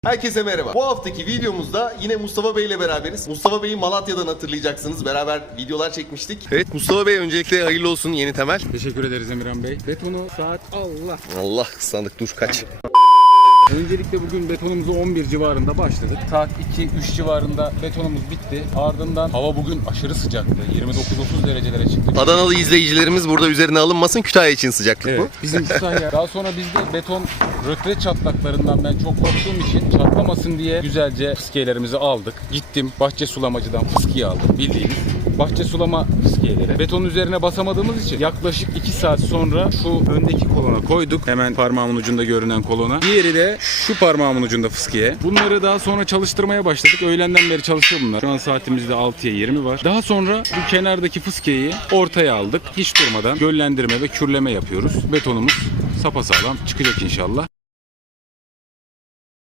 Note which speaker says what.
Speaker 1: Herkese merhaba. Bu haftaki videomuzda yine Mustafa Bey ile beraberiz. Mustafa Bey'i Malatya'dan hatırlayacaksınız. Beraber videolar çekmiştik. Evet Mustafa Bey, öncelikle hayırlı olsun yeni temel.
Speaker 2: Teşekkür ederiz Emirhan Bey. Betonu saat
Speaker 1: Allah ıslandık, dur kaç.
Speaker 2: Öncelikle bugün betonumuzu 11 civarında başladık. Saat 2-3 civarında betonumuz bitti. Ardından hava bugün aşırı sıcaktı. 29-30 derecelere çıktı.
Speaker 1: Adanalı izleyicilerimiz burada üzerine alınmasın, Kütahya için sıcaklık bu.
Speaker 2: Bizim Kütahya. Daha sonra biz de beton rötre çatlaklarından ben çok korktuğum için çatlamasın diye güzelce fıskiyelerimizi aldık. Gittim bahçe sulamacıdan fıskiye aldım, bildiğiniz bahçe sulama fıskiyeleri. Betonun üzerine basamadığımız için yaklaşık 2 saat sonra şu öndeki kolona koyduk. Hemen parmağımın ucunda görünen kolona. Diğeri de şu parmağımın ucunda fıskiye. Bunları daha sonra çalıştırmaya başladık. Öğlenden beri çalışıyor bunlar. Şu an saatimizde 6'ya 20 var. Daha sonra bu kenardaki fıskiyeyi ortaya aldık. Hiç durmadan göllendirme ve kürleme yapıyoruz. Betonumuz sapasağlam çıkacak inşallah.